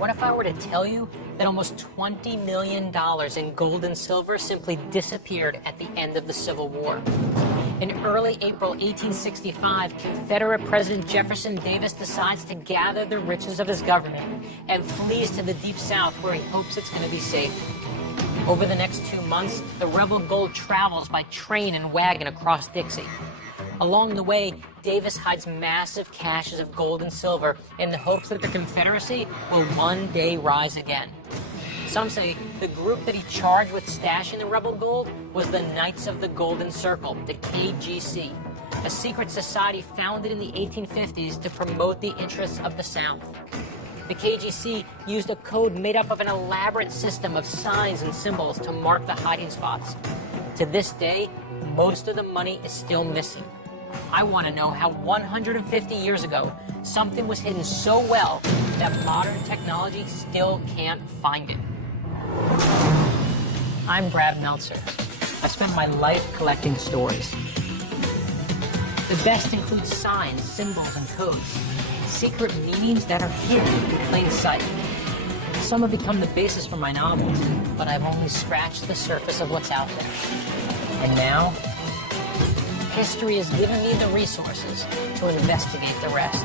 What if I were to tell you that almost $20 million in gold and silver simply disappeared at the end of the Civil War? In early April 1865, Confederate President Jefferson Davis decides to gather the riches of his government and flees to the Deep South, where he hopes it's going to be safe. Over the next 2 months, the rebel gold travels by train and wagon across Dixie. Along the way, Davis hides massive caches of gold and silver in the hopes that the Confederacy will one day rise again. Some say the group that he charged with stashing the rebel gold was the Knights of the Golden Circle, the KGC, a secret society founded in the 1850s to promote the interests of the South. The KGC used a code made up of an elaborate system of signs and symbols to mark the hiding spots. To this day, most of the money is still missing. I want to know how 150 years ago, something was hidden so well that modern technology still can't find it. I'm Brad Meltzer. I spent my life collecting stories. The best include signs, symbols, and codes, secret meanings that are hidden in plain sight. Some have become the basis for my novels, but I've only scratched the surface of what's out there. And now, history has given me the resources to investigate the rest.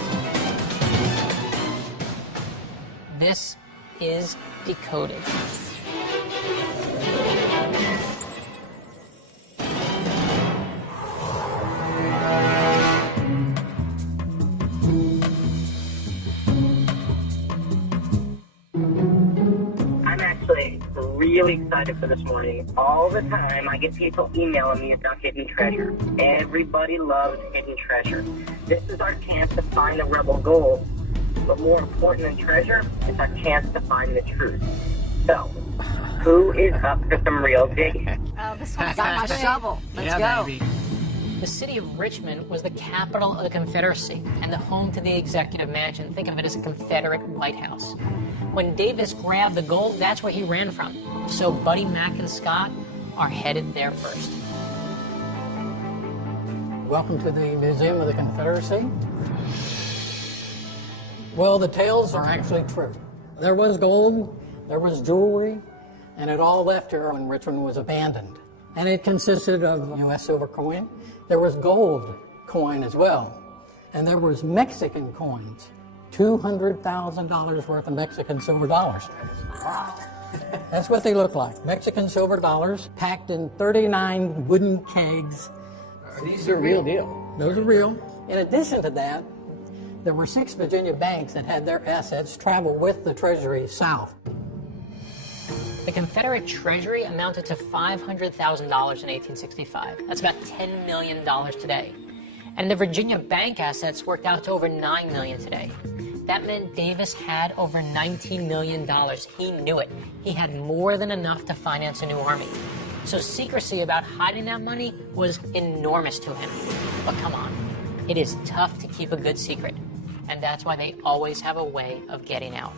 This is Decoded. Really excited for this morning. All the time I get people emailing me about hidden treasure. Everybody loves hidden treasure. This is our chance to find the rebel gold. But more important than treasure, it's our chance to find the truth. So, who is up for some real digging? This one's got my shovel. Let's go. Baby. The city of Richmond was the capital of the Confederacy and the home to the executive mansion. Think of it as a Confederate White House. When Davis grabbed the gold, that's where he ran from. So Buddy, Mac, and Scott are headed there first. Welcome to the Museum of the Confederacy. Well, the tales are actually true. There was gold, there was jewelry, and it all left here when Richmond was abandoned. And it consisted of U.S. silver coin. There was gold coin as well. And there was Mexican coins. $200,000 worth of Mexican silver dollars. Wow. That's what they look like. Mexican silver dollars packed in 39 wooden kegs. These are real deal. Those are real. In addition to that, there were 6 Virginia banks that had their assets travel with the Treasury south. The Confederate Treasury amounted to $500,000 in 1865. That's about $10 million today. And the Virginia bank assets worked out to over $9 million today. That meant Davis had over $19 million. He knew it. He had more than enough to finance a new army. So secrecy about hiding that money was enormous to him. But come on, it is tough to keep a good secret. And that's why they always have a way of getting out.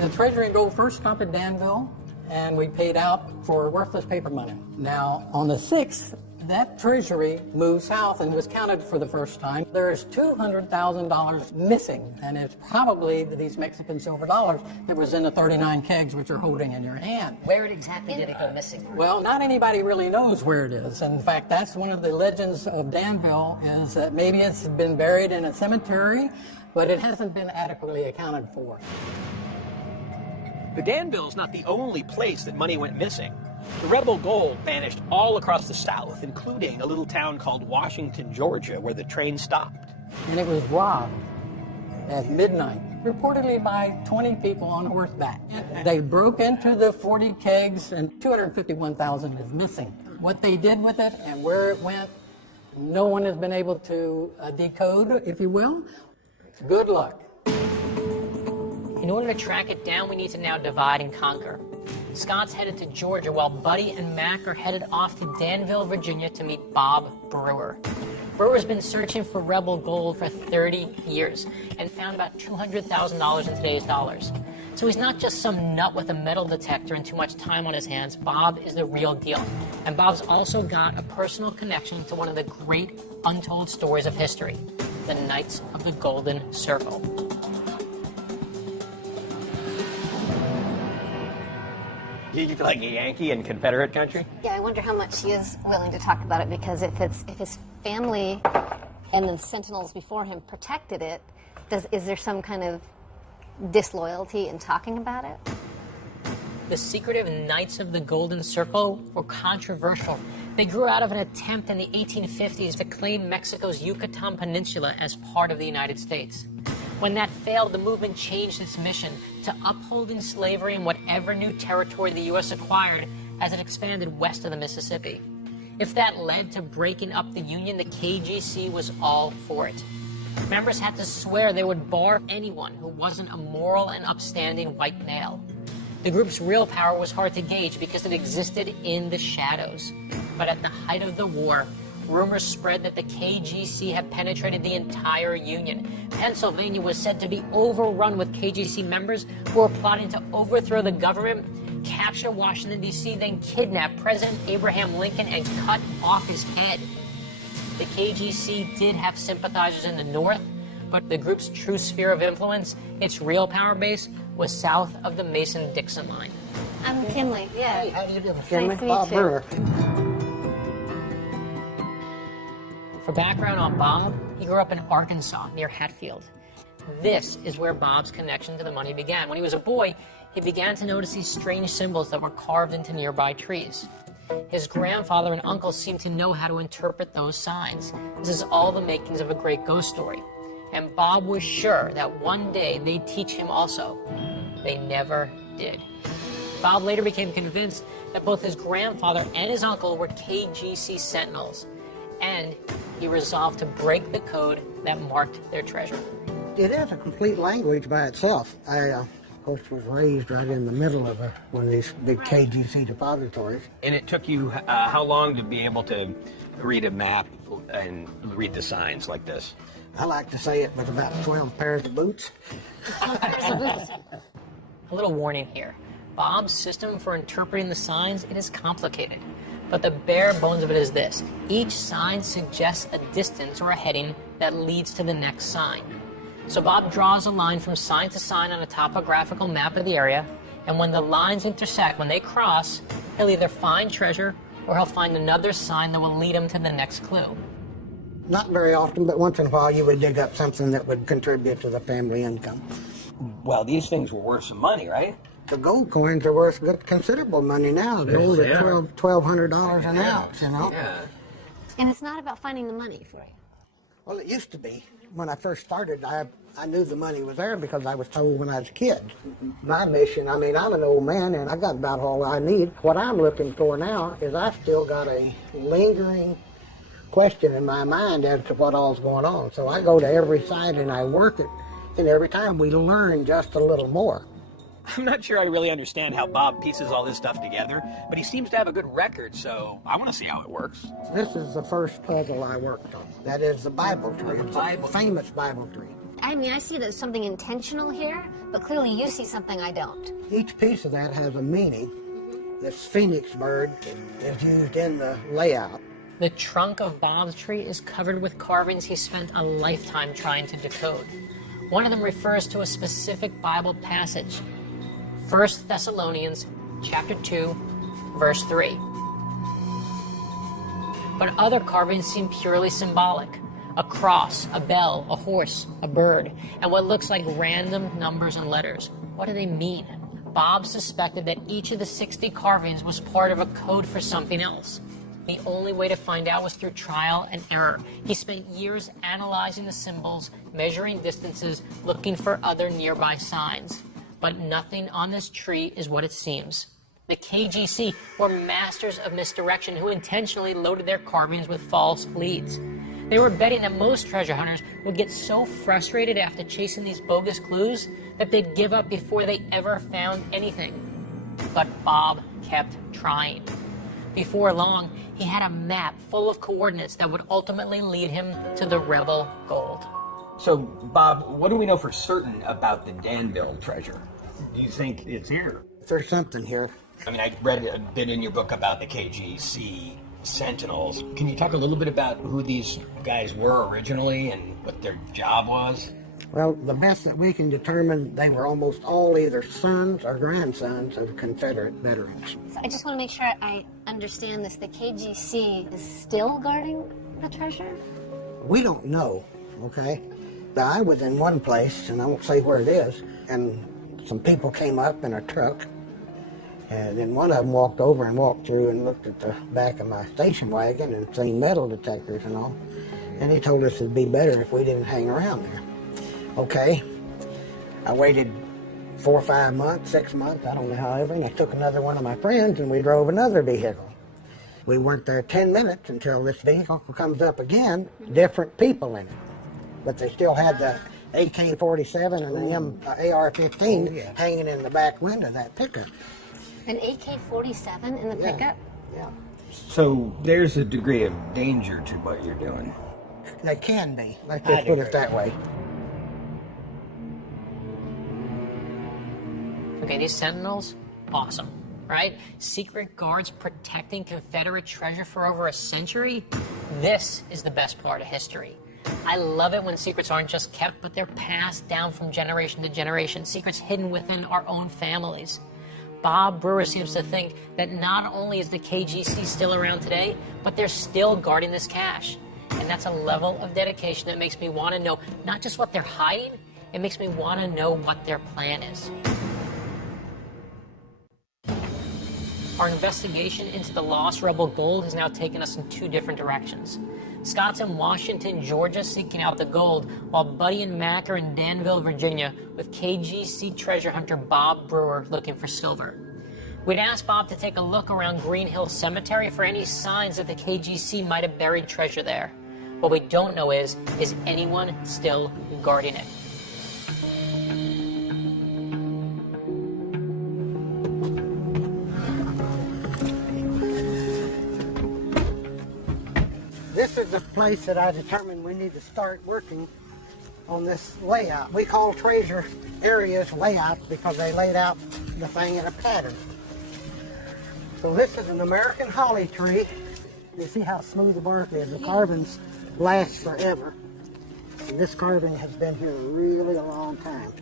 The Treasury and Gold first stopped at Danville, and we paid out for worthless paper money. Now, on the 6th, that treasury moved south and was counted for the first time. There is $200,000 missing, and it's probably these Mexican silver dollars that was in the 39 kegs which you're holding in your hand. Where exactly did it go missing? Well, not anybody really knows where it is. In fact, that's one of the legends of Danville, is that maybe it's been buried in a cemetery, but it hasn't been adequately accounted for. But Danville's not the only place that money went missing. The rebel gold vanished all across the South, including a little town called Washington, Georgia, where the train stopped. And it was robbed at midnight, reportedly by 20 people on horseback. They broke into the 40 kegs, and $251,000 is missing. What they did with it and where it went, no one has been able to decode, if you will. Good luck. In order to track it down, we need to now divide and conquer. Scott's headed to Georgia, while Buddy and Mac are headed off to Danville, Virginia to meet Bob Brewer. Brewer's been searching for rebel gold for 30 years and found about $200,000 in today's dollars. So he's not just some nut with a metal detector and too much time on his hands. Bob is the real deal. And Bob's also got a personal connection to one of the great untold stories of history, the Knights of the Golden Circle. You like a Yankee in Confederate country? Yeah, I wonder how much he is willing to talk about it, because if his family and the Sentinels before him protected it, is there some kind of disloyalty in talking about it? The secretive Knights of the Golden Circle were controversial. They grew out of an attempt in the 1850s to claim Mexico's Yucatan Peninsula as part of the United States. When that failed, the movement changed its mission to upholding slavery in whatever new territory the U.S. acquired as it expanded west of the Mississippi. If that led to breaking up the Union, the KGC was all for it. Members had to swear they would bar anyone who wasn't a moral and upstanding white male. The group's real power was hard to gauge because it existed in the shadows. But at the height of the war, rumors spread that the KGC had penetrated the entire Union. Pennsylvania was said to be overrun with KGC members who were plotting to overthrow the government, capture Washington, D.C., then kidnap President Abraham Lincoln and cut off his head. The KGC did have sympathizers in the North, but the group's true sphere of influence, its real power base, was south of the Mason-Dixon line. I'm Kinley, yeah. Hey, how do you do, Kinley? Nice to meet Bob you. Brewer. For background on Bob, he grew up in Arkansas, near Hatfield. This is where Bob's connection to the money began. When he was a boy, he began to notice these strange symbols that were carved into nearby trees. His grandfather and uncle seemed to know how to interpret those signs. This is all the makings of a great ghost story. And Bob was sure that one day they'd teach him also. They never did. Bob later became convinced that both his grandfather and his uncle were KGC Sentinels, and he resolved to break the code that marked their treasure. It is a complete language by itself. I, of course, was raised right in the middle of one of these big KGC depositories. And it took you how long to be able to read a map and read the signs like this? I like to say it was about 12 pairs of boots. A little warning here. Bob's system for interpreting the signs, it is complicated. But the bare bones of it is this. Each sign suggests a distance or a heading that leads to the next sign. So Bob draws a line from sign to sign on a topographical map of the area, and when the lines intersect, when they cross, he'll either find treasure or he'll find another sign that will lead him to the next clue. Not very often, but once in a while you would dig up something that would contribute to the family income. Well, these things were worth some money, right? The gold coins are worth considerable money now. Gold at Yeah. $1,200 an ounce, you know? Yeah. And it's not about finding the money for you. Well, it used to be. When I first started, I knew the money was there because I was told when I was a kid. My mission, I mean, I'm an old man and I got about all I need. What I'm looking for now is I've still got a lingering question in my mind as to what all's going on. So I go to every site and I work it, and every time we learn just a little more. I'm not sure I really understand how Bob pieces all this stuff together, but he seems to have a good record, so I want to see how it works. This is the first puzzle I worked on. That is the Bible tree. It's a famous Bible tree. I mean, I see there's something intentional here, but clearly you see something I don't. Each piece of that has a meaning. This phoenix bird is used in the layout. The trunk of Bob's tree is covered with carvings he spent a lifetime trying to decode. One of them refers to a specific Bible passage, 1 Thessalonians chapter 2, verse 3. But other carvings seem purely symbolic. A cross, a bell, a horse, a bird, and what looks like random numbers and letters. What do they mean? Bob suspected that each of the 60 carvings was part of a code for something else. The only way to find out was through trial and error. He spent years analyzing the symbols, measuring distances, looking for other nearby signs. But nothing on this tree is what it seems. The KGC were masters of misdirection who intentionally loaded their carvings with false leads. They were betting that most treasure hunters would get so frustrated after chasing these bogus clues that they'd give up before they ever found anything. But Bob kept trying. Before long, he had a map full of coordinates that would ultimately lead him to the rebel gold. So, Bob, what do we know for certain about the Danville treasure? Do you think it's here? There's something here. I mean, I read a bit in your book about the KGC Sentinels. Can you talk a little bit about who these guys were originally and what their job was? Well, the best that we can determine, they were almost all either sons or grandsons of Confederate veterans. So I just want to make sure I understand this. The KGC is still guarding the treasure? We don't know, okay? Now, I was in one place, and I won't say where it is, and some people came up in a truck, and then one of them walked over and walked through and looked at the back of my station wagon and seen metal detectors and all, and he told us it'd be better if we didn't hang around there. Okay, I waited 4 or 5 months, 6 months, I don't know however, and I took another one of my friends and we drove another vehicle. We weren't there 10 minutes until this vehicle comes up again, different people in it. But they still had the AK-47 and the AR-15 hanging in the back window of that pickup. An AK-47 in the pickup? Yeah. So there's a degree of danger to what you're doing. They can be, let's just put it that way. Okay, these Sentinels, awesome, right? Secret guards protecting Confederate treasure for over a century? This is the best part of history. I love it when secrets aren't just kept, but they're passed down from generation to generation, secrets hidden within our own families. Bob Brewer seems to think that not only is the KGC still around today, but they're still guarding this cache. And that's a level of dedication that makes me want to know not just what they're hiding, it makes me want to know what their plan is. Our investigation into the lost rebel gold has now taken us in 2 different directions. Scott's in Washington, Georgia, seeking out the gold, while Buddy and Mac are in Danville, Virginia, with KGC treasure hunter Bob Brewer looking for silver. We'd asked Bob to take a look around Green Hill Cemetery for any signs that the KGC might have buried treasure there. What we don't know is anyone still guarding it? This is the place that I determined we need to start working on this layout. We call treasure areas layouts because they laid out the thing in a pattern. So this is an American holly tree. You see how smooth the bark is. The carvings last forever. And this carving has been here a really long time.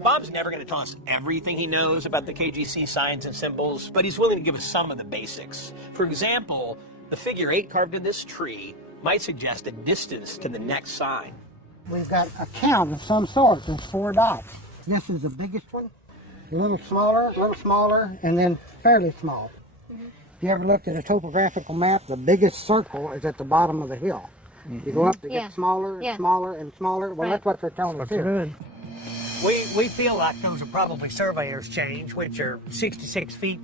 Bob's never going to tell us everything he knows about the KGC signs and symbols, but he's willing to give us some of the basics. For example, the figure 8 carved in this tree might suggest a distance to the next sign. We've got a count of some sort. There's 4 dots. This is the biggest one. A little smaller, and then fairly small. If you ever looked at a topographical map, the biggest circle is at the bottom of the hill. You go up to get smaller and smaller and smaller. Well, that's what they're telling us here. We feel like those are probably surveyor's chains, which are 66 feet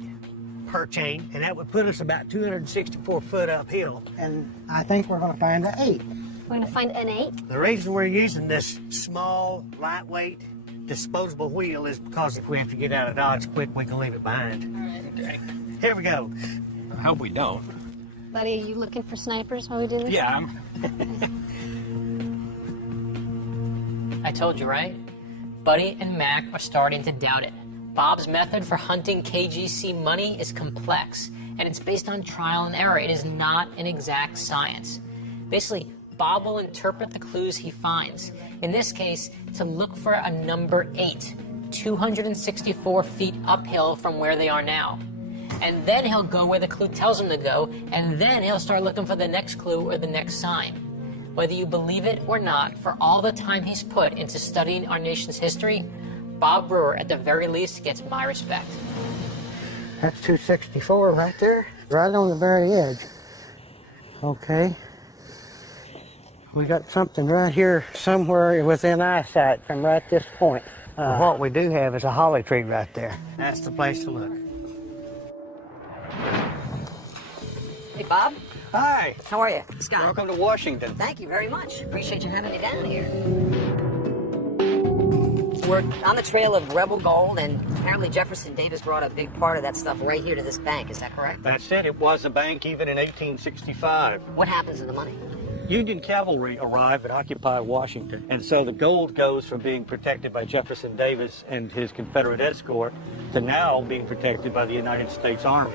per chain, and that would put us about 264 foot uphill. And I think we're going to find an 8. We're going to find an 8? The reason we're using this small, lightweight, disposable wheel is because if we have to get out of Dodge quick, we can leave it behind. All right. Okay. Here we go. I hope we don't. Buddy, are you looking for snipers while we do this? Yeah, I told you, right? Buddy and Mac are starting to doubt it. Bob's method for hunting KGC money is complex, and it's based on trial and error. It is not an exact science. Basically, Bob will interpret the clues he finds. In this case, to look for a number 8, 264 feet uphill from where they are now. And then he'll go where the clue tells him to go, and then he'll start looking for the next clue or the next sign. Whether you believe it or not, for all the time he's put into studying our nation's history, Bob Brewer, at the very least, gets my respect. That's 264 right there, right on the very edge. Okay. We got something right here somewhere within eyesight from right this point. What we do have is a holly tree right there. That's the place to look. Hey, Bob. Hi. How are you? Scott. Welcome to Washington. Thank you very much. Appreciate you having me down here. We're on the trail of rebel gold, and apparently Jefferson Davis brought a big part of that stuff right here to this bank. Is that correct? That's it. It was a bank even in 1865. What happens to the money? Union cavalry arrive and occupy Washington. And so the gold goes from being protected by Jefferson Davis and his Confederate escort to now being protected by the United States Army.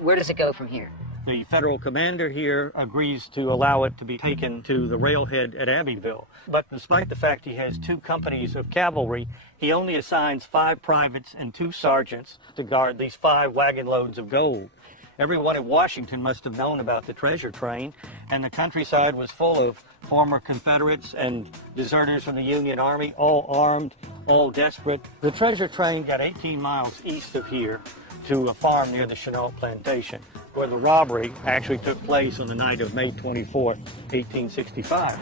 Where does it go from here? The federal commander here agrees to allow it to be taken to the railhead at Abbeville. But despite the fact he has 2 companies of cavalry, he only assigns 5 privates and 2 sergeants to guard these 5 wagon loads of gold. Everyone in Washington must have known about the treasure train, and the countryside was full of former Confederates and deserters from the Union Army, all armed, all desperate. The treasure train got 18 miles east of here to a farm near the Chenault Plantation, where the robbery actually took place on the night of May 24th, 1865.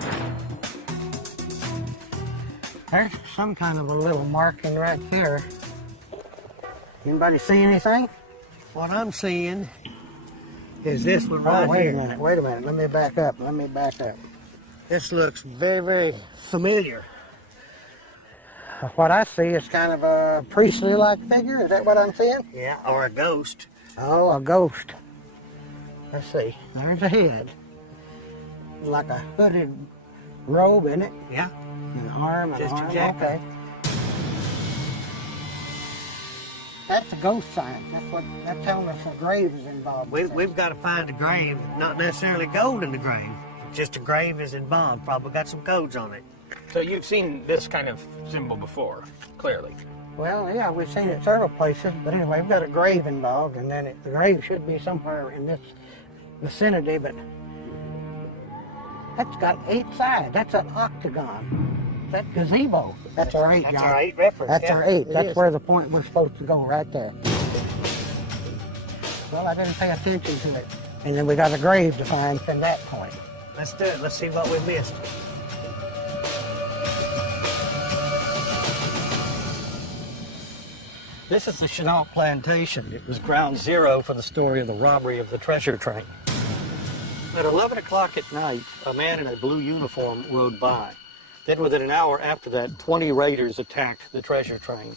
There's some kind of a little marking right there. Anybody see anything? What I'm seeing is this one Oh, right wait here. a minute, wait a minute. Let me back up. This looks very, very familiar. What I see is kind of a priestly-like figure. Is that what I'm seeing? Yeah, or a ghost. Oh, a ghost. Let's see. There's a head. Like a hooded robe, isn't it? Yeah. An arm, Just arm. exactly. Okay. That's a ghost sign. That's telling us a grave is involved. We've got to find a grave, not necessarily gold in the grave. Just a grave is involved. Probably got some codes on it. So you've seen this kind of symbol before, clearly. Well, yeah, we've seen it several places, but anyway, we've got a grave involved, and then the grave should be somewhere in this vicinity, but that's got 8 sides. That's an octagon. That gazebo. That's our 8, John. That's our 8 reference. That's yeah. our 8. It That's is. where the point we're supposed to go, right there. Well, I didn't pay attention to it. And then we got a grave to find from that point. Let's do it. Let's see what we missed. This is the Chenault Plantation. It was ground zero for the story of the robbery of the treasure train. At 11 o'clock at night, a man in a blue uniform rode by. Then within an hour after that, 20 raiders attacked the treasure train.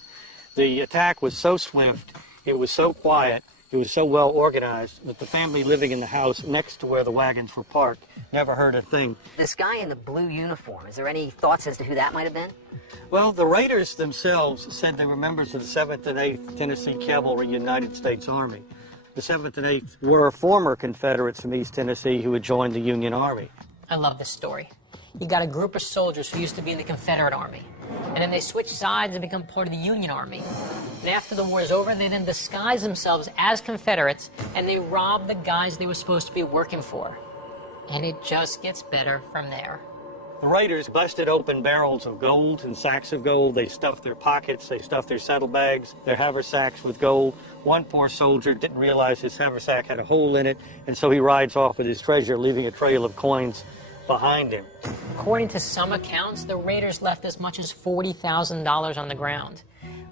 The attack was so swift, it was so quiet, it was so well organized that the family living in the house next to where the wagons were parked never heard a thing. This guy in the blue uniform, is there any thoughts as to who that might have been? Well, the raiders themselves said they were members of the 7th and 8th Tennessee Cavalry United States Army. The 7th and 8th were former Confederates from East Tennessee who had joined the Union Army. I love this story. You got a group of soldiers who used to be in the Confederate Army, and then they switch sides and become part of the Union Army. And after the war is over, they then disguise themselves as Confederates, and they rob the guys they were supposed to be working for. And it just gets better from there. The raiders busted open barrels of gold and sacks of gold. They stuffed their pockets, they stuffed their saddlebags, their haversacks with gold. One poor soldier didn't realize his haversack had a hole in it, and so he rides off with his treasure, leaving a trail of coins behind him. According to some accounts, the raiders left as much as $40,000 on the ground.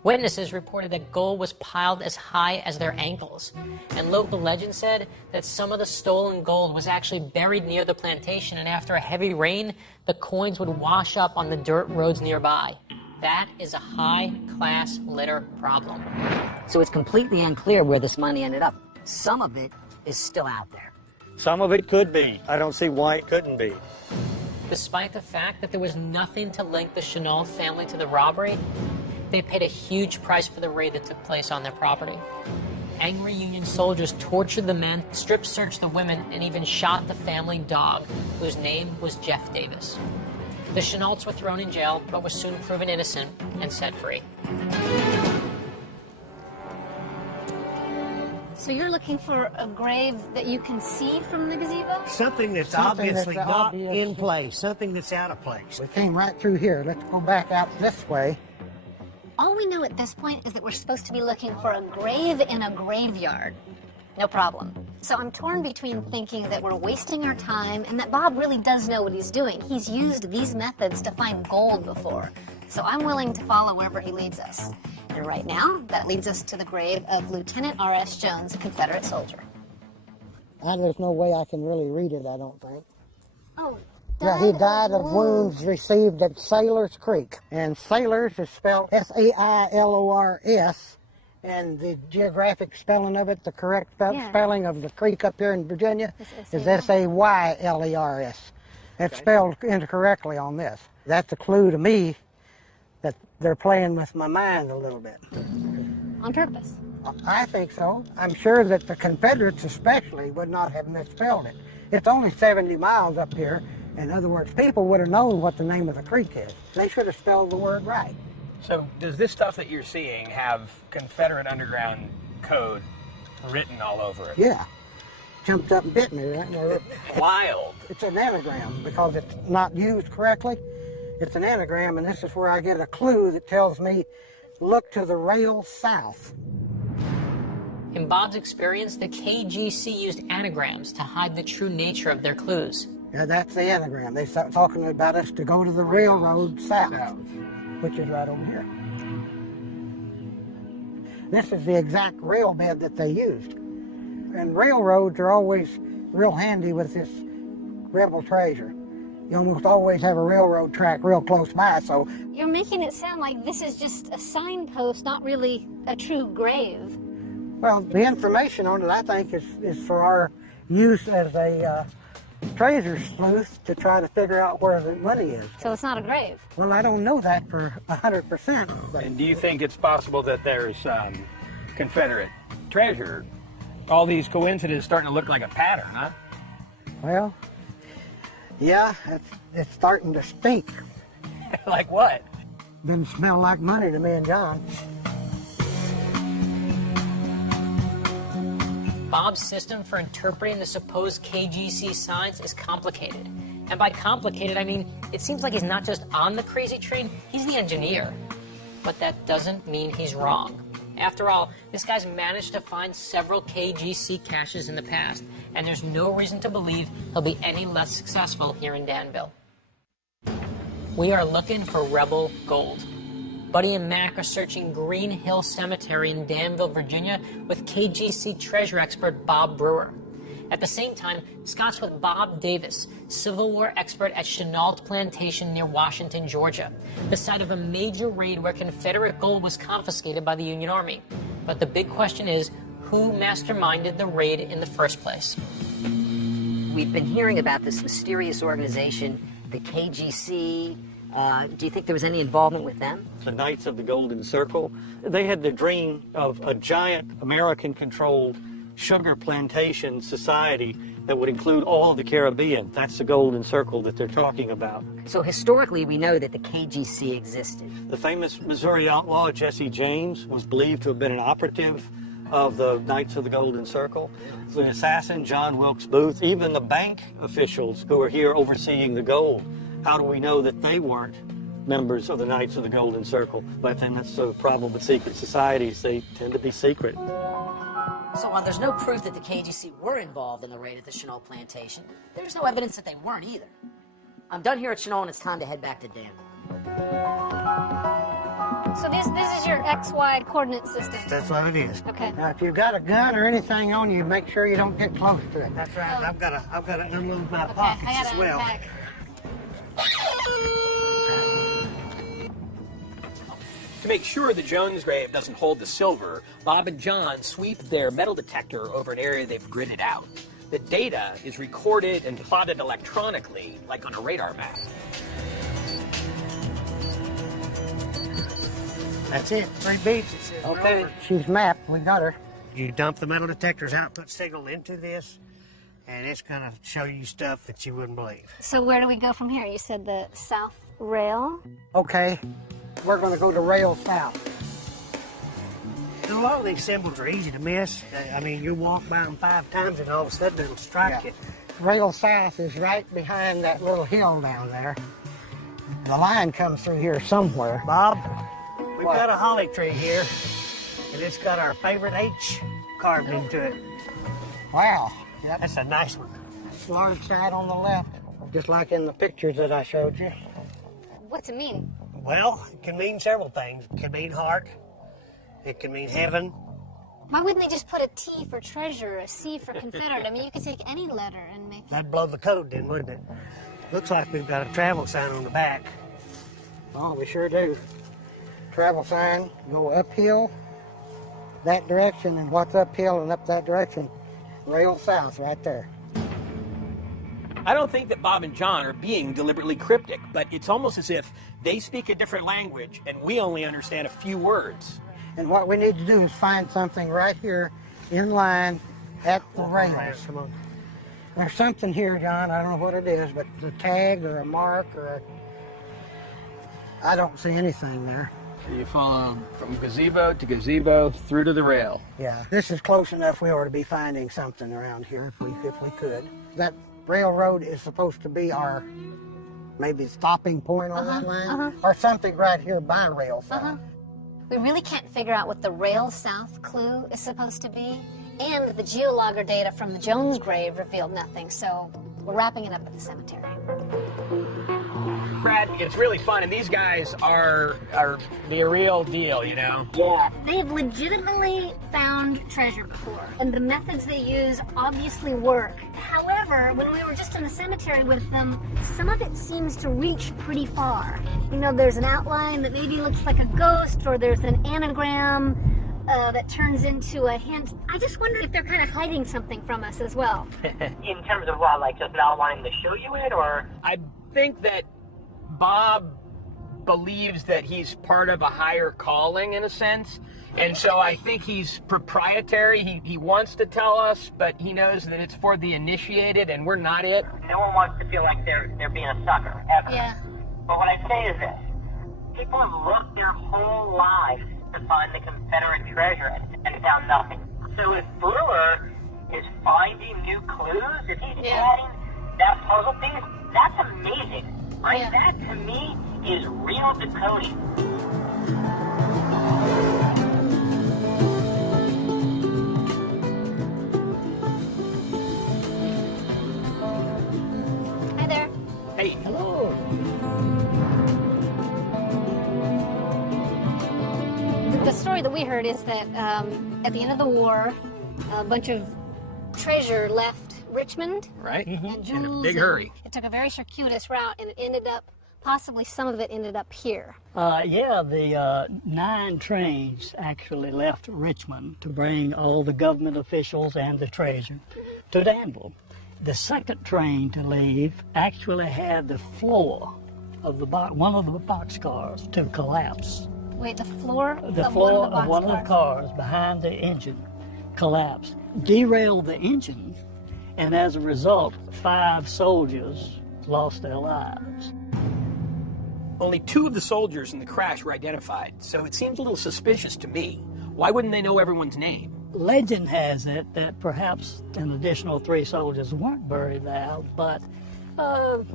Witnesses reported that gold was piled as high as their ankles, and local legend said that some of the stolen gold was actually buried near the plantation, and after a heavy rain, the coins would wash up on the dirt roads nearby. That is a high-class litter problem. So it's completely unclear where this money ended up. Some of it is still out there. Some of it could be. I don't see why it couldn't be. Despite the fact that there was nothing to link the Chenault family to the robbery, they paid a huge price for the raid that took place on their property. Angry Union soldiers tortured the men, strip-searched the women, and even shot the family dog, whose name was Jeff Davis. The Chenaults were thrown in jail, but were soon proven innocent and set free. So you're looking for a grave that you can see from the gazebo? Something that's Something obviously that's not obvious. in place. Something that's out of place. We came right through here. Let's go back out this way. All we know at this point is that we're supposed to be looking for a grave in a graveyard. No problem. So I'm torn between thinking that we're wasting our time and that Bob really does know what he's doing. He's used these methods to find gold before. So I'm willing to follow wherever he leads us. And right now, that leads us to the grave of Lieutenant R.S. Jones, a Confederate soldier. There's no way I can really read it, I don't think. Oh, Yeah, he died of wounds received at Sailor's Creek. And Sailors is spelled S-A-I-L-O-R-S. And the geographic spelling of it, the correct spelling of the creek up here in Virginia, is S-A-Y-L-E-R-S. It's spelled incorrectly on this. That's a clue to me that they're playing with my mind a little bit. On purpose. I think so. I'm sure that the Confederates especially would not have misspelled it. It's only 70 miles up here. In other words, people would have known what the name of the creek is. They should have spelled the word right. So does this stuff that you're seeing have Confederate underground code written all over it? Yeah. Jumped up and bit me right there. Wild. It's an anagram because it's not used correctly. It's an anagram, and this is where I get a clue that tells me, look to the rail south. In Bob's experience, the KGC used anagrams to hide the true nature of their clues. Yeah, that's the anagram. They start talking about us to go to the railroad south, which is right over here. This is the exact rail bed that they used. And railroads are always real handy with this rebel treasure. You almost always have a railroad track real close by, so... You're making it sound like this is just a signpost, not really a true grave. Well, the information on it, I think, is for our use as a treasure sleuth to try to figure out where the money is. So it's not a grave? Well, I don't know that for 100%. But And do you think it's possible that there's Confederate treasure? All these coincidences starting to look like a pattern, huh? Well, yeah, it's starting to stink. Like what? Didn't smell like money to me and John. Bob's system for interpreting the supposed KGC signs is complicated. And by complicated, I mean, it seems like he's not just on the crazy train, he's the engineer. But that doesn't mean he's wrong. After all, this guy's managed to find several KGC caches in the past, and there's no reason to believe he'll be any less successful here in Danville. We are looking for rebel gold. Buddy and Mac are searching Green Hill Cemetery in Danville, Virginia, with KGC treasure expert Bob Brewer. At the same time, Scott's with Bob Davis, Civil War expert at Chenault Plantation near Washington, Georgia, the site of a major raid where Confederate gold was confiscated by the Union Army. But the big question is, who masterminded the raid in the first place? We've been hearing about this mysterious organization, the KGC. Do you think there was any involvement with them? The Knights of the Golden Circle, they had the dream of a giant American-controlled sugar plantation society that would include all of the Caribbean. That's the Golden Circle that they're talking about. So historically, we know that the KGC existed. The famous Missouri outlaw Jesse James was believed to have been an operative of the Knights of the Golden Circle. The assassin, John Wilkes Booth, even the bank officials who are here overseeing the gold. How do we know that they weren't members of the Knights of the Golden Circle? But then that's the problem with secret societies. They tend to be secret. So while there's no proof that the KGC were involved in the raid at the Chenault Plantation, there's no evidence that they weren't either. I'm done here at Chenault, and it's time to head back to Danville. So this is your XY coordinate system? That's what it is. Okay. Now, if you've got a gun or anything on you, make sure you don't get close to it. That's right. I've got to unload my Okay, pockets I as gotta well. unpack. To make sure the Jones grave doesn't hold the silver, Bob and John sweep their metal detector over an area they've gridded out. The data is recorded and plotted electronically, like on a radar map. That's it. 3 beats. It says Okay, over. she's mapped. We got her. You dump the metal detector's output signal into this, and it's going to show you stuff that you wouldn't believe. So where do we go from here? You said the south rail? Okay, we're going to go to rail south. And a lot of these symbols are easy to miss. I mean, you walk by them 5 times, and all of a sudden it'll strike you. Rail south is right behind that little hill down there. The line comes through here somewhere. Bob, we've What? got a holly tree here, and it's got our favorite H carved into it. Wow. Yep. That's a nice one. Large side on the left, just like in the pictures that I showed you. What's it mean? Well, it can mean several things. It can mean heart. It can mean heaven. Why wouldn't they just put a T for treasure, a C for Confederate? I mean, you could take any letter and make... That'd blow the code then, wouldn't it? Looks like we've got a travel sign on the back. Oh, we sure do. Travel sign, go uphill that direction, and what's uphill and up that direction? Rail south right there. I don't think that Bob and John are being deliberately cryptic, but it's almost as if they speak a different language and we only understand a few words. And what we need to do is find something right here in line at the rails. Come on. There's something here, John, I don't know what it is, but the tag or a mark or I don't see anything there. You follow from gazebo to gazebo through to the rail. Yeah, this is close enough. We ought to be finding something around here if we could. That railroad is supposed to be our maybe stopping point on that line, or something right here by rail south. We really can't figure out what the rail south clue is supposed to be, and the geologger data from the Jones grave revealed nothing, so we're wrapping it up at the cemetery. Brad, it's really fun, and these guys are the real deal, you know? Yeah. They've legitimately found treasure before, and the methods they use obviously work. However, when we were just in the cemetery with them, some of it seems to reach pretty far. You know, there's an outline that maybe looks like a ghost, or there's an anagram that turns into a hint. I just wonder if they're kind of hiding something from us as well. In terms of what, like just an outline to show you it, or? I think that Bob believes that he's part of a higher calling in a sense, and so I think he's proprietary. He wants to tell us, but he knows that it's for the initiated, and we're not it. No one wants to feel like they're being a sucker, ever. Yeah. But what I say is this. People have looked their whole lives to find the Confederate treasure and found nothing. So if Brewer is finding new clues, if he's adding that puzzle piece, that's amazing. Right? Yeah. That, to me, is real decoding. Hi there. Hey, Hello. The story that we heard is that at the end of the war, a bunch of treasure left Richmond. right? And jewels. In a big hurry. It took a very circuitous route, and it ended up, possibly some of it ended up here. Yeah, the 9 trains actually left Richmond to bring all the government officials and the treasure to Danville. The second train to leave actually had the floor of the one of the boxcars to collapse. Wait, the floor? The floor of one of the cars behind the engine collapsed, derailed the engine, and as a result, 5 soldiers lost their lives. Only 2 of the soldiers in the crash were identified, so it seems a little suspicious to me. Why wouldn't they know everyone's name? Legend has it that perhaps an additional 3 soldiers weren't buried there, but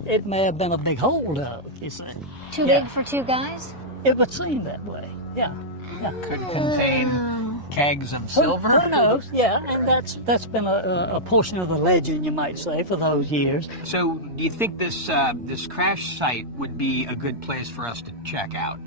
it may have been a big holdup, you see. Too big for 2 guys? It would seem that way, yeah. Could contain kegs of silver? Who knows, yeah, and that's been a portion of the legend, you might say, for those years. So, do you think this crash site would be a good place for us to check out?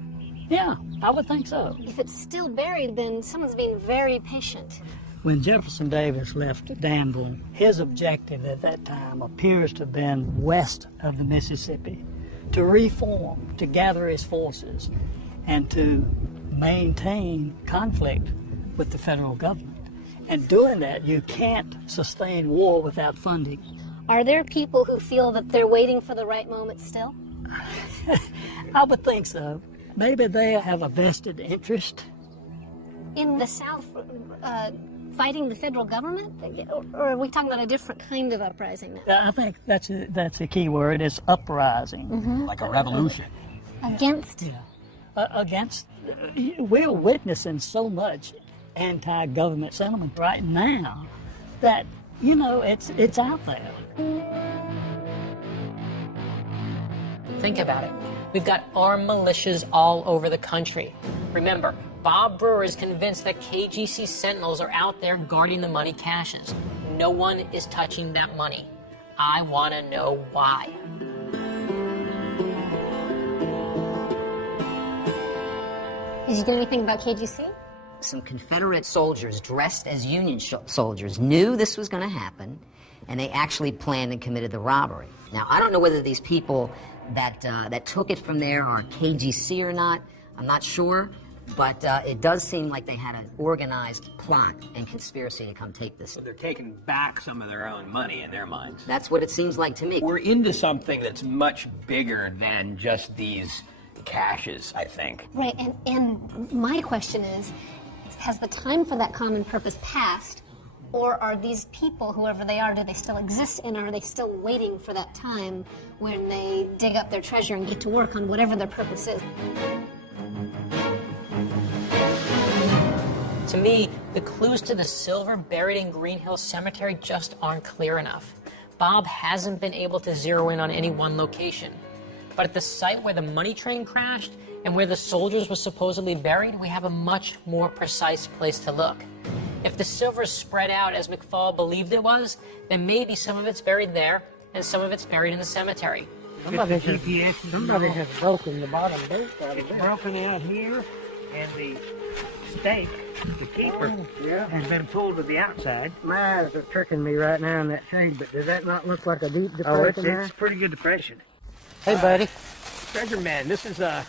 Yeah, I would think so. If it's still buried, then someone's being very patient. When Jefferson Davis left Danville, his objective at that time appears to have been west of the Mississippi, to reform, to gather his forces, and to maintain conflict with the federal government. And doing that, you can't sustain war without funding. Are there people who feel that they're waiting for the right moment still? I would think so. Maybe they have a vested interest. In the South, fighting the federal government? Or are we talking about a different kind of uprising now? I think that's a key word. It's uprising. Like a revolution. Against? Against, we're witnessing so much anti-government sentiment right now that, you know, it's out there. Think about it. We've got armed militias all over the country. Remember, Bob Brewer is convinced that KGC Sentinels are out there guarding the money caches. No one is touching that money. I want to know why. Did you get anything about KGC? Some Confederate soldiers dressed as Union soldiers knew this was going to happen, and they actually planned and committed the robbery. Now, I don't know whether these people that took it from there are KGC or not. I'm not sure, but it does seem like they had an organized plot and conspiracy to come take this. So they're taking back some of their own money in their minds. That's what it seems like to me. We're into something that's much bigger than just these caches, I think. Right, and my question is, has the time for that common purpose passed, or are these people, whoever they are, do they still exist, and are they still waiting for that time when they dig up their treasure and get to work on whatever their purpose is? To me, the clues to the silver buried in Green Hill Cemetery just aren't clear enough. Bob hasn't been able to zero in on any one location. But at the site where the money train crashed and where the soldiers were supposedly buried, we have a much more precise place to look. If the silver is spread out as McFall believed it was, then maybe some of it's buried there and some of it's buried in the cemetery. Somebody has broken the bottom boot out of there. Broken out here, and the stake, the keeper, has been pulled to the outside. My eyes are tricking me right now in that shade, but does that not look like a deep depression? Oh, it's a pretty good depression. Hey, buddy. Treasure Man, this is our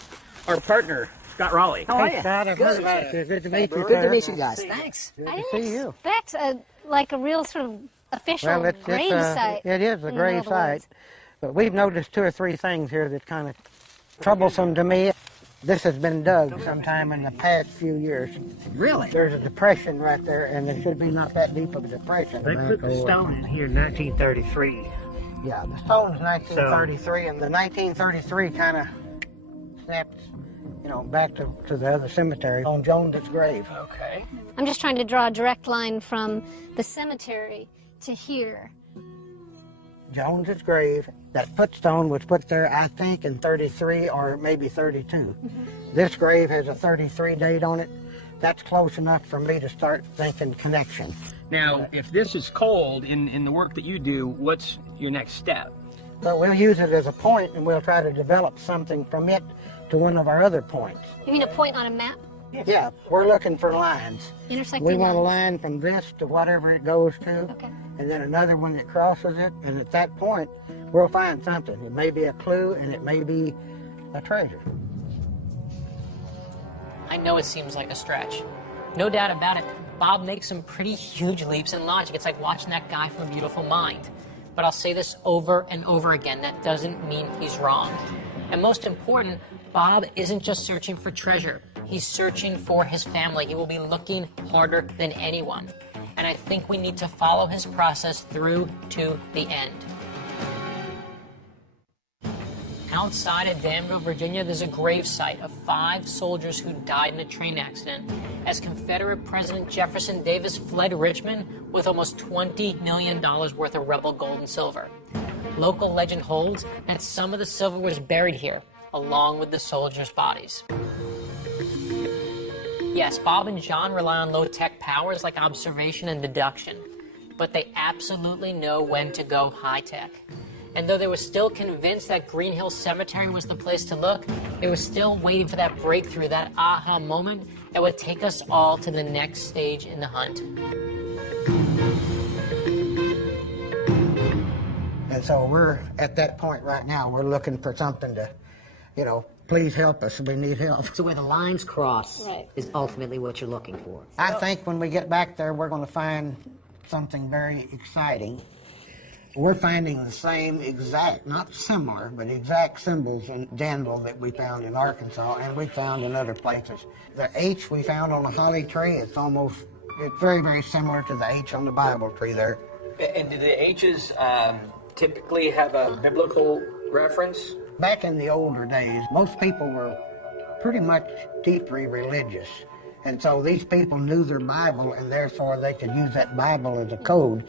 partner, Scott Raleigh. Hey, Scott, I've heard about you. Good to meet you. Good to meet you guys. Thanks. I didn't expect like a real sort of official Well, grave site. it is a grave site, but we've noticed 2 or 3 things here that's kind of troublesome to me. This has been dug sometime in the past few years. Really? There's a depression right there, and it should be not that deep of a depression. They put the stone in here in 1933. Yeah, the stone's 1933, and the 1933 kind of snaps, back to the other cemetery on Jones's grave. Okay. I'm just trying to draw a direct line from the cemetery to here. Jones's grave. That footstone was put there, I think, in 33 or maybe 32. This grave has a 33 date on it. That's close enough for me to start thinking connection. Now, if this is cold in the work that you do, what's your next step? But we'll use it as a point, and we'll try to develop something from it to one of our other points. You mean a point on a map? Yeah, we're looking for lines. Intersecting We want a lines. line from this to whatever it goes to, Okay. and then another one that crosses it, and at that point, we'll find something. It may be a clue, and it may be a treasure. I know it seems like a stretch. No doubt about it, Bob makes some pretty huge leaps in logic. It's like watching that guy from A Beautiful Mind. But I'll say this over and over again, that doesn't mean he's wrong. And most important, Bob isn't just searching for treasure. He's searching for his family. He will be looking harder than anyone. And I think we need to follow his process through to the end. Outside of Danville, Virginia, there's a gravesite of 5 soldiers who died in a train accident as Confederate President Jefferson Davis fled Richmond with almost $20 million worth of rebel gold and silver. Local legend holds that some of the silver was buried here, along with the soldiers' bodies. Yes, Bob and John rely on low-tech powers like observation and deduction, but they absolutely know when to go high-tech. And though they were still convinced that Green Hill Cemetery was the place to look, they were still waiting for that breakthrough, that aha moment that would take us all to the next stage in the hunt. And so we're at that point right now. We're looking for something to, please help us. We need help. So where the lines cross Right. is ultimately what you're looking for. I think when we get back there, we're going to find something very exciting. We're finding the same exact, not similar, but exact symbols in Danville that we found in Arkansas and we found in other places. The H we found on the holly tree, it's very, very similar to the H on the Bible tree there. And do the H's typically have a biblical reference? Back in the older days, most people were pretty much deeply religious. And so these people knew their Bible, and therefore they could use that Bible as a code.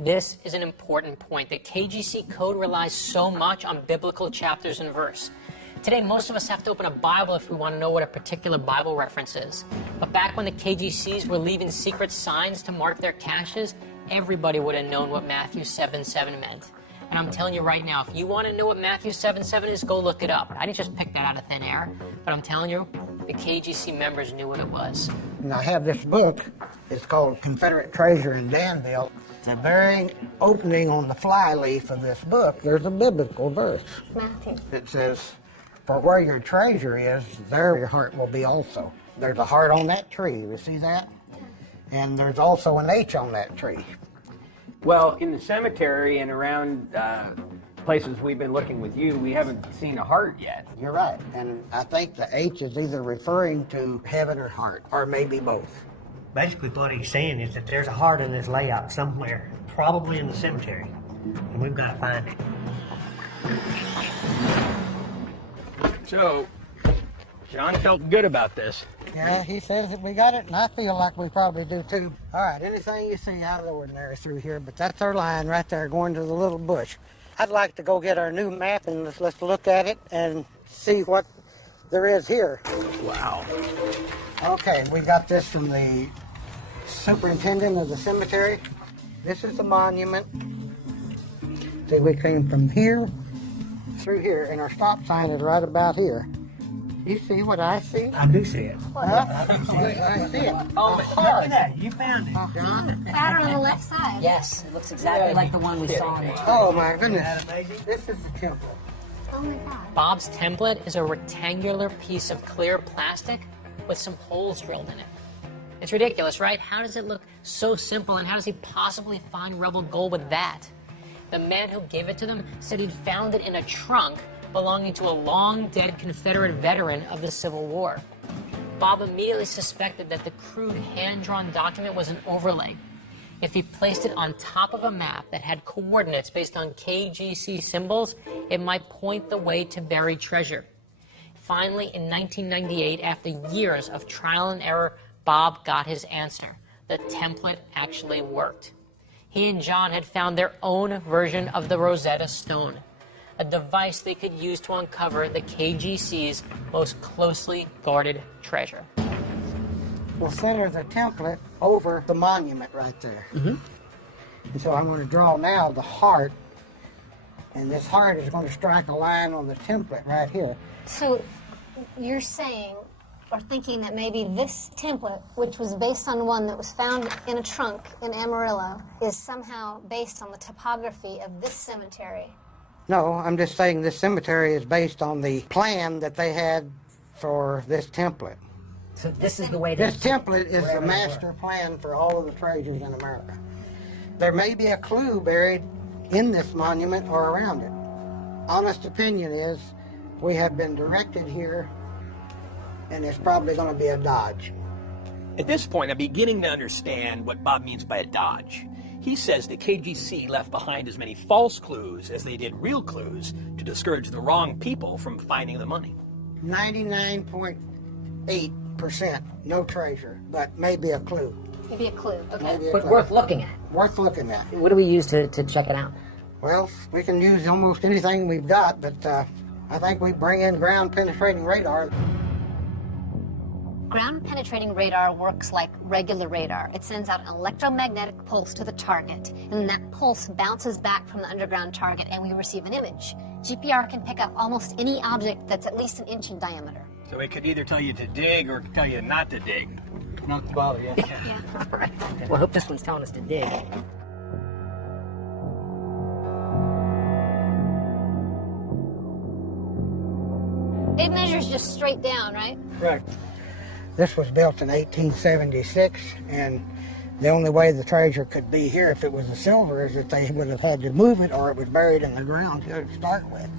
This is an important point. The KGC code relies so much on biblical chapters and verse. Today, most of us have to open a Bible if we want to know what a particular Bible reference is. But back when the KGCs were leaving secret signs to mark their caches, everybody would have known what Matthew 7:7 meant. And I'm telling you right now, if you want to know what Matthew 7:7 is, go look it up. I didn't just pick that out of thin air, but I'm telling you, the KGC members knew what it was. And I have this book. It's called Confederate Treasure in Danville. The very opening on the flyleaf of this book, there's a biblical verse. Matthew. It says, "For where your treasure is, there your heart will be also." There's a heart on that tree. You see that? And there's also an H on that tree. Well, in the cemetery and around places we've been looking with you, we haven't seen a heart yet. You're right. And I think the H is either referring to heaven or heart, or maybe both. Basically, what he's saying is that there's a heart in this layout somewhere, probably in the cemetery, and we've got to find it. So, John felt good about this. Yeah, he says that we got it, and I feel like we probably do too. All right, anything you see out of the ordinary through here, but that's our line right there going to the little bush. I'd like to go get our new map and let's look at it and see what there is here. Wow. Okay, we got this from the superintendent of the cemetery. This is the monument. See, we came from here through here, and our stop sign is right about here. You see what I see? I do see it. Huh? I see it. Oh, Look at that. You found it. John? Pattern on the left side. Yes, it looks exactly like the one we saw in the Oh my goodness. This is the temple. Oh my God. Bob's template is a rectangular piece of clear plastic with some holes drilled in it. It's ridiculous, right? How does it look so simple, and how does he possibly find rebel gold with that? The man who gave it to them said he'd found it in a trunk belonging to a long-dead Confederate veteran of the Civil War. Bob immediately suspected that the crude hand-drawn document was an overlay. If he placed it on top of a map that had coordinates based on KGC symbols, it might point the way to buried treasure. Finally, in 1998, after years of trial and error, Bob got his answer. The template actually worked. He and John had found their own version of the Rosetta Stone, a device they could use to uncover the KGC's most closely guarded treasure. We'll center the template over the monument right there. And so I'm going to draw now the heart, and this heart is going to strike a line on the template right here. So you're saying or thinking that maybe this template, which was based on one that was found in a trunk in Amarillo, is somehow based on the topography of this cemetery. No, I'm just saying this cemetery is based on the plan that they had for this template. So this is the way This template is the master plan for all of the treasures in America. There may be a clue buried in this monument or around it. Honest opinion is we have been directed here, and it's probably going to be a dodge. At this point, I'm beginning to understand what Bob means by a dodge. He says the KGC left behind as many false clues as they did real clues to discourage the wrong people from finding the money. 99.8% no treasure, but maybe a clue. Maybe a clue. Okay. Maybe a But clue. worth looking at. Worth looking at. What do we use to check it out? Well, we can use almost anything we've got, but I think we bring in ground penetrating radar. Ground penetrating radar works like regular radar. It sends out an electromagnetic pulse to the target, and then that pulse bounces back from the underground target, and we receive an image. GPR can pick up almost any object that's at least an inch in diameter. So it could either tell you to dig or tell you not to dig. Not to bother you. All right. Well, I hope this one's telling us to dig. It measures just straight down, right? Correct. This was built in 1876, and the only way the treasure could be here if it was a silver is that they would have had to move it, or it was buried in the ground to start with.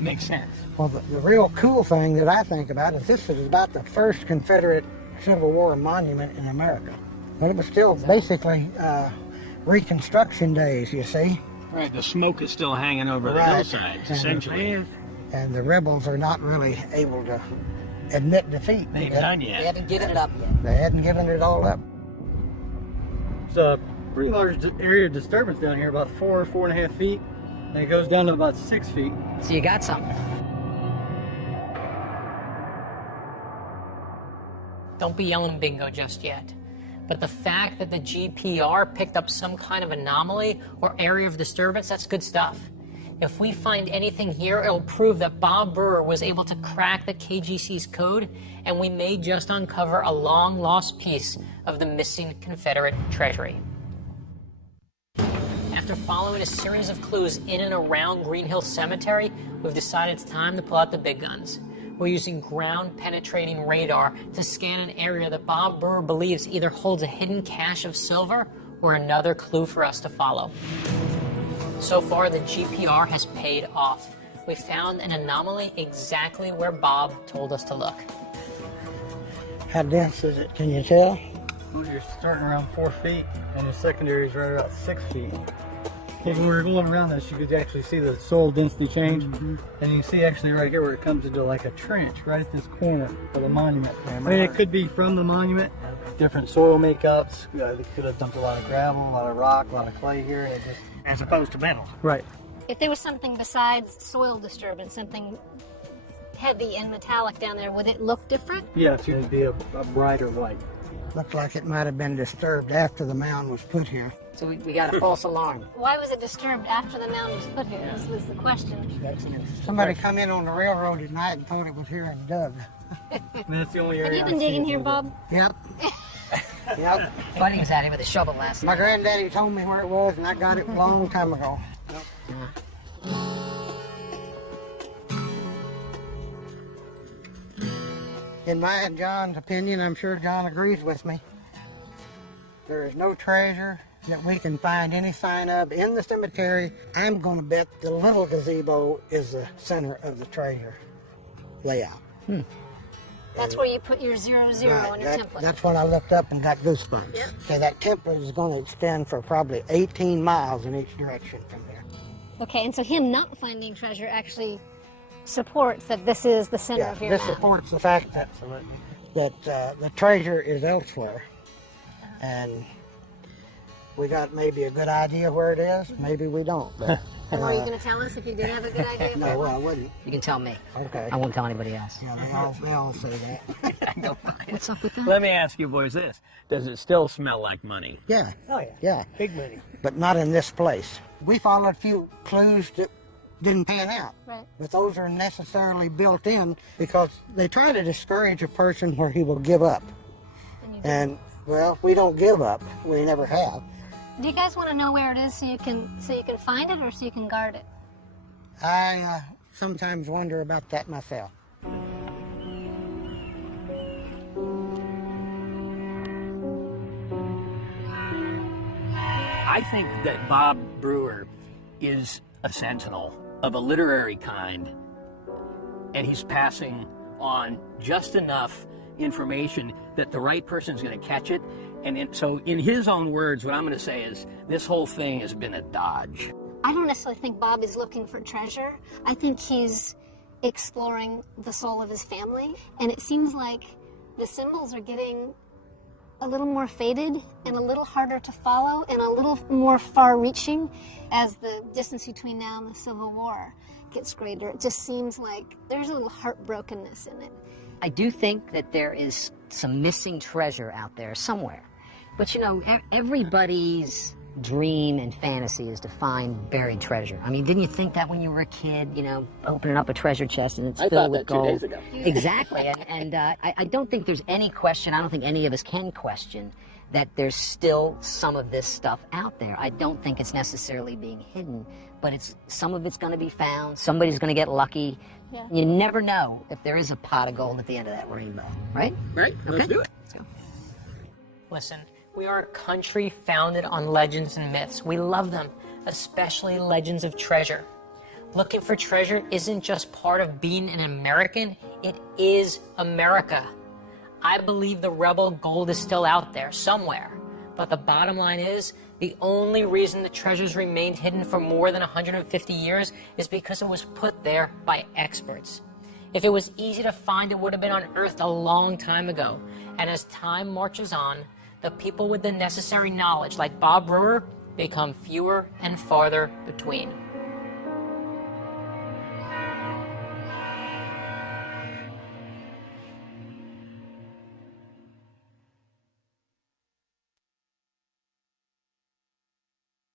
Makes sense. Well, the real cool thing that I think about is this is about the first Confederate Civil War monument in America. But it was still basically Reconstruction days, you see. Right, the smoke is still hanging over the hillsides, essentially. And the rebels are not really able to admit defeat. They ain't done They yet. haven't given it up yet. They hadn't given it all up. It's a pretty large area of disturbance down here, about 4.5 feet. And it goes down to about 6 feet. So you got something. Don't be yelling bingo just yet. But the fact that the GPR picked up some kind of anomaly or area of disturbance, that's good stuff. If we find anything here, it'll prove that Bob Burr was able to crack the KGC's code, and we may just uncover a long-lost piece of the missing Confederate treasury. After following a series of clues in and around Green Hill Cemetery, we've decided it's time to pull out the big guns. We're using ground-penetrating radar to scan an area that Bob Burr believes either holds a hidden cache of silver or another clue for us to follow. So far, the GPR has paid off. We found an anomaly exactly where Bob told us to look. How dense is it? Can you tell? You're starting around 4 feet, and the secondary is right about 6 feet. When we were going around this, you could actually see the soil density change, and you see actually right here where it comes into like a trench right at this corner of the monument. I mean, it could be from the monument, different soil makeups. They could have dumped a lot of gravel, a lot of rock, a lot of clay here, and it just As opposed to metal. right. If there was something besides soil disturbance, something heavy and metallic down there, would it look different? Yeah, it's going to be a brighter white. Looks like it might have been disturbed after the mound was put here. So we got a false alarm. Why was it disturbed after the mound was put here? This was the question. Somebody come in on the railroad at night and thought it was here and dug. And that's the only area. Have you I been see digging it here, moving. Bob? Yep. Yep. Buddy was out here with a shovel last My night. granddaddy told me where it was, and I got it a long time ago. In my and John's opinion, I'm sure John agrees with me, there is no treasure that we can find any sign of in the cemetery. I'm going to bet the little gazebo is the center of the treasure layout. That's where you put your 0, 0 on your template. That's when I looked up and got goosebumps. Yep. Okay, that template is going to extend for probably 18 miles in each direction from there. Okay, and so him not finding treasure actually supports that this is the center of your this map. supports the fact that the treasure is elsewhere, and we got maybe a good idea where it is. Maybe we don't. But, And were you going to tell us if you did have a good idea? no, well, I wouldn't. You can tell me. Okay. I won't tell anybody else. Yeah, they all say that. What's up with that? Let me ask you boys this. Does it still smell like money? Yeah. Oh, yeah. Yeah. Big money. But not in this place. We followed a few clues that didn't pan out. Right. But those are necessarily built in because they try to discourage a person where he will give up. And well, we don't give up. We never have. Do you guys want to know where it is so you can find it or so you can guard it? I sometimes wonder about that myself. I think that Bob Brewer is a sentinel of a literary kind, and he's passing on just enough information that the right person's going to catch it. And so in his own words, what I'm going to say is this whole thing has been a dodge. I don't necessarily think Bob is looking for treasure. I think he's exploring the soul of his family. And it seems like the symbols are getting a little more faded and a little harder to follow and a little more far-reaching as the distance between now and the Civil War gets greater. It just seems like there's a little heartbrokenness in it. I do think that there is some missing treasure out there somewhere. But you know, everybody's dream and fantasy is to find buried treasure. I mean, didn't you think that when you were a kid, you know, opening up a treasure chest and it's filled with gold? I thought that 2 days ago. Exactly. And I don't think there's any question, I don't think any of us can question that there's still some of this stuff out there. I don't think it's necessarily being hidden, but some of it's going to be found. Somebody's going to get lucky. Yeah. You never know if there is a pot of gold at the end of that rainbow, right? Right? Let's do it. Let's go. Listen, we are a country founded on legends and myths. We love them, especially legends of treasure. Looking for treasure isn't just part of being an American, it is America. I believe the rebel gold is still out there somewhere, but the bottom line is the only reason the treasures remained hidden for more than 150 years is because it was put there by experts. If it was easy to find, it would have been unearthed a long time ago. And as time marches on, the people with the necessary knowledge, like Bob Brewer, become fewer and farther between.